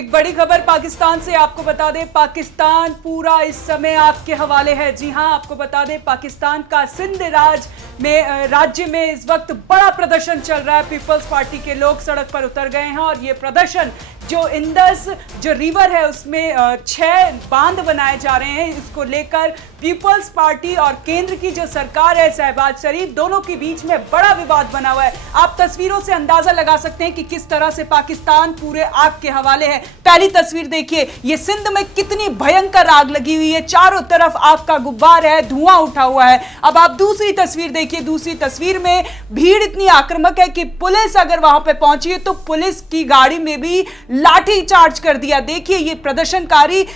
एक बड़ी खबर पाकिस्तान से आपको बता दें, पाकिस्तान पूरा इस समय आपके हवाले है। जी हां, आपको बता दें पाकिस्तान का सिंध राज्य में इस वक्त बड़ा प्रदर्शन चल रहा है। पीपल्स पार्टी के लोग सड़क पर उतर गए हैं और ये प्रदर्शन जो इंडस जो रिवर है उसमें 6 बांध बनाए जा रहे हैं, इसको लेकर पीपल्स पार्टी और केंद्र की जो सरकार है शहबाज शरीफ, दोनों के बीच में बड़ा विवाद बना हुआ है। आप तस्वीरों से अंदाजा लगा सकते हैं कि किस तरह से पाकिस्तान पूरे आग के हवाले है। पहली तस्वीर देखिए, ये सिंध में कितनी भयंकर आग लगी हुई है, चारों तरफ आग का गुब्बार है, धुआं उठा हुआ है। अब आप दूसरी तस्वीर देखिए, दूसरी तस्वीर में भीड़ इतनी आक्रामक है कि पुलिस अगर वहां पे पहुंची है तो पुलिस की गाड़ी में भी लाठी चार्ज कर दिया। देखिए ये प्रदर्शनकारी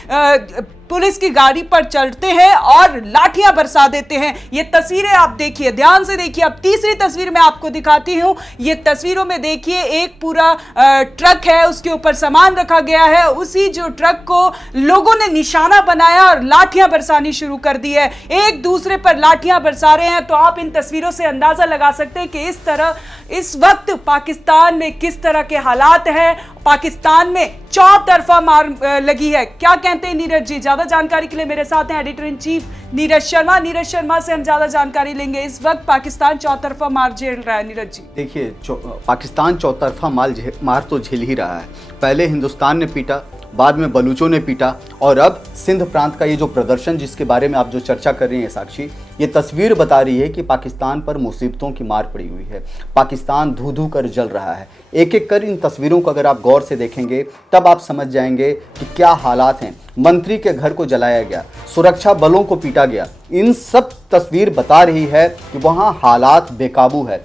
पुलिस की गाड़ी पर चढ़ते हैं और लाठियां बरसा देते हैं। ये तस्वीरें आप देखिए, ध्यान से देखिए। अब तीसरी तस्वीर मैं आपको दिखाती हूं। ये तस्वीरों में देखिए एक पूरा ट्रक है, उसके ऊपर सामान रखा गया है। उसी जो ट्रक को लोगों ने निशाना बनाया और लाठियां बरसानी शुरू कर दी है, एक दूसरे पर लाठियां बरसा रहे हैं। तो आप इन तस्वीरों से अंदाजा लगा सकते हैं कि इस तरह इस वक्त पाकिस्तान में किस तरह के हालात हैं। पाकिस्तान में चौतरफा मार लगी है। क्या कहते हैं नीरज जी? ज्यादा जानकारी के लिए मेरे साथ हैं editor in chief Neeraj Sharma. Neeraj Sharma से हम ज्यादा जानकारी लेंगे। इस वक्त पाकिस्तान चौतरफा मार झेल रहा है। नीरज जी देखिए, पाकिस्तान चौतरफा मार तो झेल ही रहा है। पहले हिंदुस्तान ने पीटा, बाद में बलूचों ने पीटा, और अब सिंध प्रांत का ये जो प्रदर्शन जिसके बारे में आप जो चर्चा कर रही हैं साक्षी, ये तस्वीर बता रही है कि पाकिस्तान पर मुसीबतों की मार पड़ी हुई है। पाकिस्तान धू धू कर जल रहा है। एक एक कर इन तस्वीरों को अगर आप गौर से देखेंगे तब आप समझ जाएंगे कि क्या हालात हैं। मंत्री के घर को जलाया गया, सुरक्षा बलों को पीटा गया। इन सब तस्वीर बता रही है कि वहाँ हालात बेकाबू है।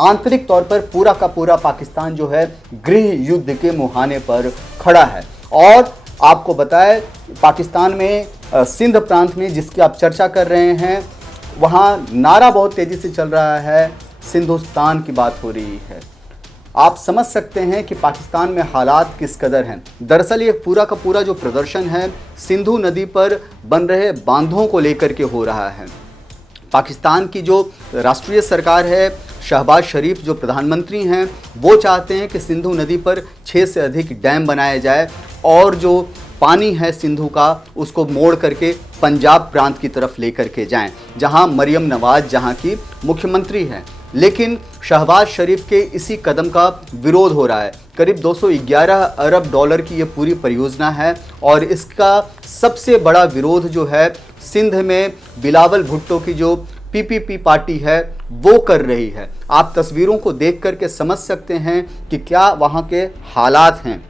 आंतरिक तौर पर पूरा का पूरा पाकिस्तान जो है गृह युद्ध के मुहाने पर खड़ा है। और आपको बताएं, पाकिस्तान में सिंध प्रांत में जिसकी आप चर्चा कर रहे हैं, वहाँ नारा बहुत तेज़ी से चल रहा है, सिंधुस्तान की बात हो रही है। आप समझ सकते हैं कि पाकिस्तान में हालात किस कदर हैं। दरअसल ये पूरा का पूरा जो प्रदर्शन है सिंधु नदी पर बन रहे बांधों को लेकर के हो रहा है। पाकिस्तान की जो राष्ट्रीय सरकार है, शहबाज शरीफ जो प्रधानमंत्री हैं, वो चाहते हैं कि सिंधु नदी पर 6 से अधिक डैम बनाए जाए और जो पानी है सिंधु का उसको मोड़ करके पंजाब प्रांत की तरफ लेकर के जाएं, जहां मरियम नवाज जहां की मुख्यमंत्री हैं। लेकिन शहबाज शरीफ के इसी कदम का विरोध हो रहा है। करीब 211 अरब डॉलर की ये पूरी परियोजना है और इसका सबसे बड़ा विरोध जो है सिंध में बिलावल भुट्टो की जो पीपीपी पार्टी है वो कर रही है। आप तस्वीरों को देख करके समझ सकते हैं कि क्या वहाँ के हालात हैं।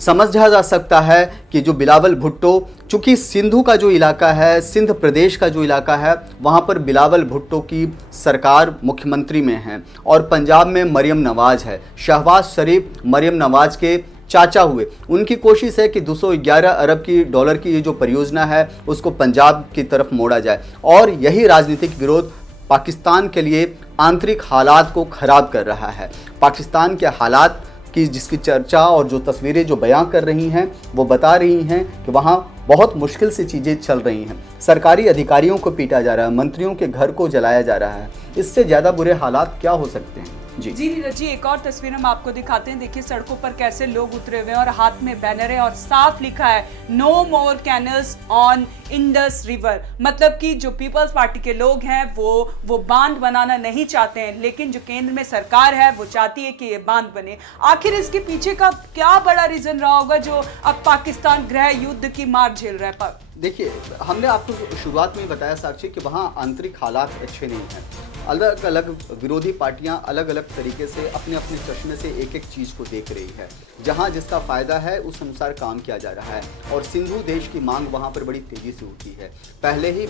समझा जा सकता है कि जो बिलावल भुट्टो, चूँकि सिंधु का जो इलाका है, सिंध प्रदेश का जो इलाका है, वहाँ पर बिलावल भुट्टो की सरकार मुख्यमंत्री में है और पंजाब में मरियम नवाज है। शहबाज शरीफ मरियम नवाज के चाचा हुए। उनकी कोशिश है कि 211 अरब की डॉलर की ये जो परियोजना है उसको पंजाब की तरफ मोड़ा जाए और यही राजनीतिक विरोध पाकिस्तान के लिए आंतरिक हालात को खराब कर रहा है। पाकिस्तान के हालात की जिसकी चर्चा और जो तस्वीरें जो बयां कर रही हैं वो बता रही हैं कि वहाँ बहुत मुश्किल से चीज़ें चल रही हैं। सरकारी अधिकारियों को पीटा जा रहा है, मंत्रियों के घर को जलाया जा रहा है। इससे ज़्यादा बुरे हालात क्या हो सकते हैं? जी नीरज जी, एक और तस्वीर हम आपको दिखाते हैं। देखिए सड़कों पर कैसे लोग उतरे हुए हैं और हाथ में बैनर है और साफ लिखा है no more canals on Indus river. मतलब कि जो पीपल्स पार्टी के लोग हैं वो बांध बनाना नहीं चाहते हैं, लेकिन जो केंद्र में सरकार है वो चाहती है कि ये बांध बने। आखिर इसके पीछे का क्या बड़ा रीजन रहा होगा जो अब पाकिस्तान गृह युद्ध की मार झेल रहा है? देखिए, हमने आपको शुरुआत में ही बताया साक्षी कि वहाँ आंतरिक हालात अच्छे नहीं हैं। अलग अलग विरोधी पार्टियां अलग अलग तरीके से अपने अपने चश्मे से एक एक चीज़ को देख रही है। जहां जिसका फ़ायदा है उस अनुसार काम किया जा रहा है और सिंधु देश की मांग वहां पर बड़ी तेज़ी से उठी है। पहले ही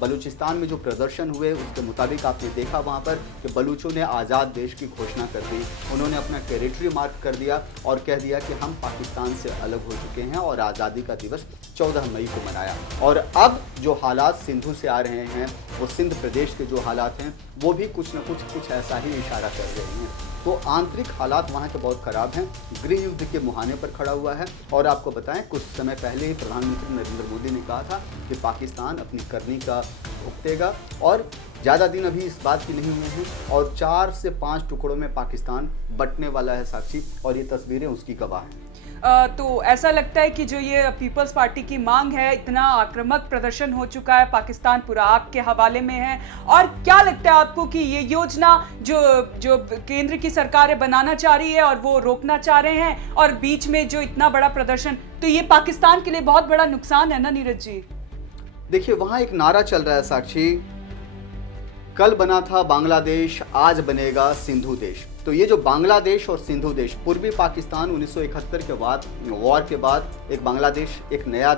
बलूचिस्तान में जो प्रदर्शन हुए उसके मुताबिक आपने देखा वहां पर कि बलूचों ने आज़ाद देश की घोषणा कर दी। उन्होंने अपना टेरिटरी मार्क कर दिया और कह दिया कि हम पाकिस्तान से अलग हो चुके हैं और आज़ादी का दिवस 14 मई को मनाया। और अब जो हालात सिंधु से आ रहे हैं वो सिंध प्रदेश के जो हालात हैं वो भी कुछ न कुछ ऐसा ही इशारा कर रहे हैं। तो आंतरिक हालात वहाँ के बहुत ख़राब हैं। गृह युद्ध के मुहाने पर खड़ा हुआ है। और आपको बताएं, कुछ समय पहले ही प्रधानमंत्री नरेंद्र मोदी ने कहा था कि पाकिस्तान अपनी करनी का भुगतेगा और ज़्यादा दिन अभी इस बात की नहीं हुए हैं और 4 से 5 टुकड़ों में पाकिस्तान बंटने वाला है साक्षी, और ये तस्वीरें उसकी गवाह हैं। तो ऐसा लगता है कि जो ये पीपल्स पार्टी की मांग है, इतना आक्रामक प्रदर्शन हो चुका है, पाकिस्तान पूरा आग के हवाले में है, और क्या लगता है आपको कि ये योजना जो केंद्र की सरकार बनाना चाह रही है और वो रोकना चाह रहे हैं, और बीच में जो इतना बड़ा प्रदर्शन, तो ये पाकिस्तान के लिए बहुत बड़ा नुकसान है ना नीरज जी? देखिए, वहाँ एक नारा चल रहा है साक्षी, कल बना था बांग्लादेश, आज बनेगा सिंधु देश। तो ये जो बांग्लादेश और सिंधु देश, पूर्वी पाकिस्तान 1971 के बाद, वॉर के बाद एक बांग्लादेश एक नया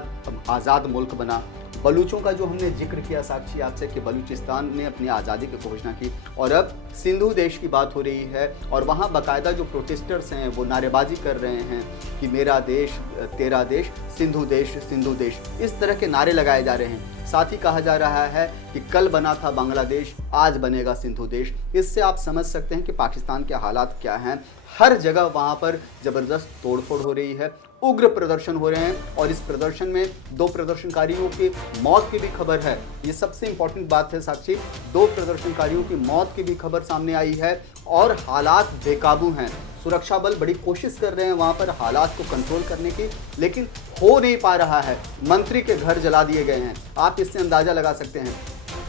आज़ाद मुल्क बना। बलूचों का जो हमने जिक्र किया साक्षी आपसे कि बलूचिस्तान ने अपनी आज़ादी की घोषणा की, और अब सिंधु देश की बात हो रही है, और वहाँ बाकायदा जो प्रोटेस्टर्स हैं वो नारेबाजी कर रहे हैं कि मेरा देश तेरा देश, सिंधु देश सिंधु देश, इस तरह के नारे लगाए जा रहे हैं। साथ ही कहा जा रहा है कि कल बना था बांग्लादेश, आज बनेगा सिंधु देश। इससे आप समझ सकते हैं कि पाकिस्तान के हालात क्या हैं। हर जगह वहाँ पर ज़बरदस्त तोड़फोड़ हो रही है, उग्र प्रदर्शन हो रहे हैं, और इस प्रदर्शन में 2 प्रदर्शनकारियों की मौत की भी खबर है। ये सबसे इम्पोर्टेंट बात है साक्षी, 2 प्रदर्शनकारियों की मौत की भी खबर सामने आई है, और हालात बेकाबू हैं। सुरक्षा बल बड़ी कोशिश कर रहे हैं वहाँ पर हालात को कंट्रोल करने की, लेकिन हो नहीं पा रहा है। मंत्री के घर जला दिए गए हैं। आप इससे अंदाज़ा लगा सकते हैं,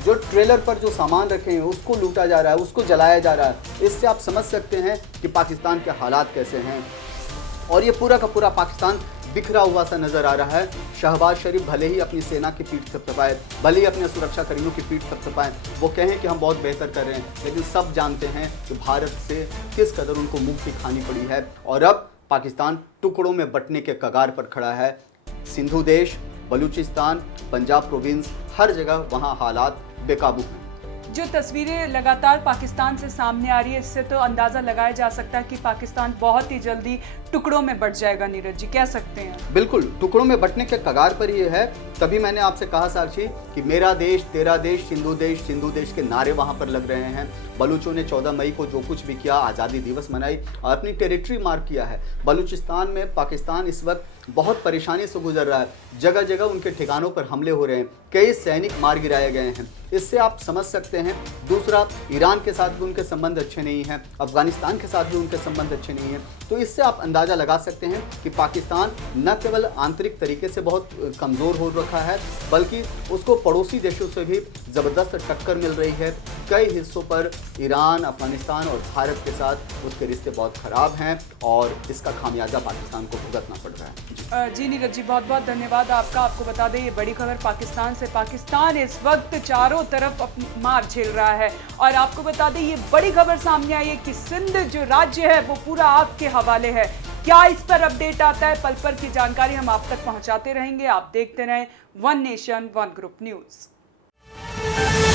जो ट्रेलर पर जो सामान रखे हैं उसको लूटा जा रहा है, उसको जलाया जा रहा है। इससे आप समझ सकते हैं कि पाकिस्तान के हालात कैसे हैं, और ये पूरा का पूरा पाकिस्तान बिखरा हुआ सा नज़र आ रहा है। शहबाज शरीफ भले ही अपनी सेना की पीठ थपथपाए, भले ही अपने सुरक्षा कर्मियों की पीठ थपथपाएं, वो कहें कि हम बहुत बेहतर कर रहे हैं, लेकिन सब जानते हैं कि भारत से किस कदर उनको मुक्ति खानी पड़ी है, और अब पाकिस्तान टुकड़ों में बंटने के कगार पर खड़ा है। सिंधु देश, बलूचिस्तान, पंजाब प्रोविंस, हर जगह वहाँ हालात बेकाबू हैं। जो तस्वीरें लगातार पाकिस्तान से सामने आ रही है, इससे तो अंदाज़ा लगाया जा सकता है कि पाकिस्तान बहुत ही जल्दी टुकड़ों में बंट जाएगा। नीरज जी, कह सकते हैं बिल्कुल टुकड़ों में बंटने के कगार पर ये है। तभी मैंने आपसे कहा साक्षी कि मेरा देश तेरा देश, सिंधु देश के नारे वहाँ पर लग रहे हैं। बलूचों ने 14 मई को जो कुछ भी किया, आज़ादी दिवस मनाई और अपनी टेरिटरी मार्क किया है। बलूचिस्तान में पाकिस्तान इस वक्त बहुत परेशानी से गुजर रहा है। जगह जगह उनके ठिकानों पर हमले हो रहे हैं, कई सैनिक मार गिराए गए हैं। इससे आप समझ सकते हैं। दूसरा, ईरान के साथ भी उनके संबंध अच्छे नहीं हैं, अफगानिस्तान के साथ भी उनके संबंध अच्छे नहीं हैं। तो इससे आप अंदाज़ा लगा सकते हैं कि पाकिस्तान न केवल आंतरिक तरीके से बहुत कमज़ोर हो रखा है, बल्कि उसको पड़ोसी देशों से भी ज़बरदस्त टक्कर मिल रही है। कई हिस्सों पर ईरान, अफगानिस्तान और भारत के साथ उसके रिश्ते बहुत ख़राब हैं, और इसका खामियाजा पाकिस्तान को भुगतना पड़ रहा है। जी नीरज जी, बहुत बहुत धन्यवाद आपका। आपको बता दें, ये बड़ी खबर पाकिस्तान से। पाकिस्तान इस वक्त चारों तरफ मार झेल रहा है, और आपको बता दें ये बड़ी खबर सामने आई है कि सिंध जो राज्य है वो पूरा आग के हवाले है। क्या इस पर अपडेट आता है, पल पल की जानकारी हम आप तक पहुंचाते रहेंगे। आप देखते रहें one nation one group news.